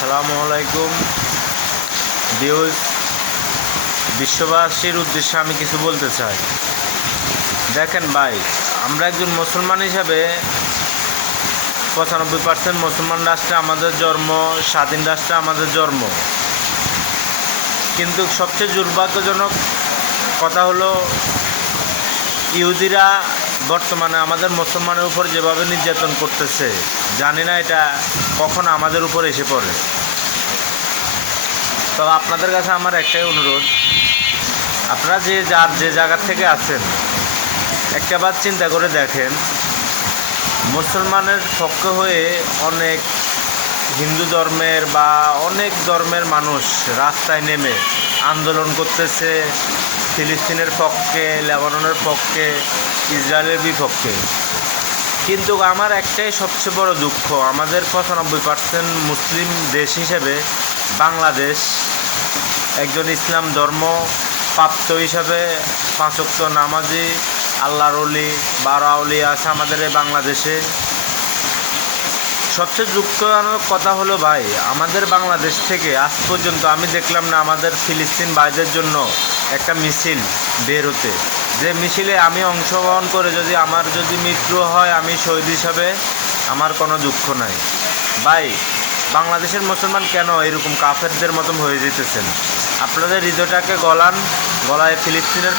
আসসালামু আলাইকুম ভিউজ। বিশ্ববাসীর উদ্দেশ্যে আমি কিছু বলতে চাই। দেখেন ভাই, আমরা একজন মুসলমান হিসাবে 95% মুসলমান রাষ্ট্রে আমাদের জন্ম, স্বাধীন রাষ্ট্রে আমাদের জন্ম। কিন্তু সবচেয়ে দুর্ভাগ্যজনক কথা হলো ইহুদিরা বর্তমানে আমাদের মুসলমানের উপর যেভাবে নির্যাতন করতেছে, জানি না এটা কখন আমাদের উপর এসে পড়ে। তো আপনাদের কাছে আমার একটাই অনুরোধ, আপনারা যে জায়গা থেকে আছেন একটাবার চিন্তা করে দেখেন, মুসলমানের পক্ষ হয়ে অনেক হিন্দু ধর্মের বা অনেক ধর্মের মানুষ রাস্তায় নেমে আন্দোলন করতেছে ফিলিস্তিনের পক্ষে, লেবাননের পক্ষে, ইসরায়েলের বিপক্ষে। কিন্তু আমার একটাই সবচেয়ে বড় দুঃখ, আমাদের 95% মুসলিম দেশ হিসেবে বাংলাদেশ একজন ইসলাম ধর্ম প্রাপ্ত হিসাবে 5 ওয়াক্ত নামাজি, আল্লাহর ওলি, 12 আউলিয়া আছে আমাদের এই বাংলাদেশে। সবচেয়ে দুঃখজনক কথা হলো ভাই, আমাদের বাংলাদেশ থেকে আজ পর্যন্ত আমি দেখলাম না আমাদের ফিলিস্তিন ভাইদের জন্য একটা মিছিল বের হতে। যে মিছিলে আমি অংশগ্রহণ করে আমার যদি মৃত্যু হয়, আমি শহীদ হিসাবে আমার কোনো দুঃখ নাই। ভাই, বাংলাদেশের মুসলমান কেন এরকম কাফেরদের মতন হয়ে যেতেছেন? আপনাদের হৃদয়টাকে গলায় ফিলিস্তিনের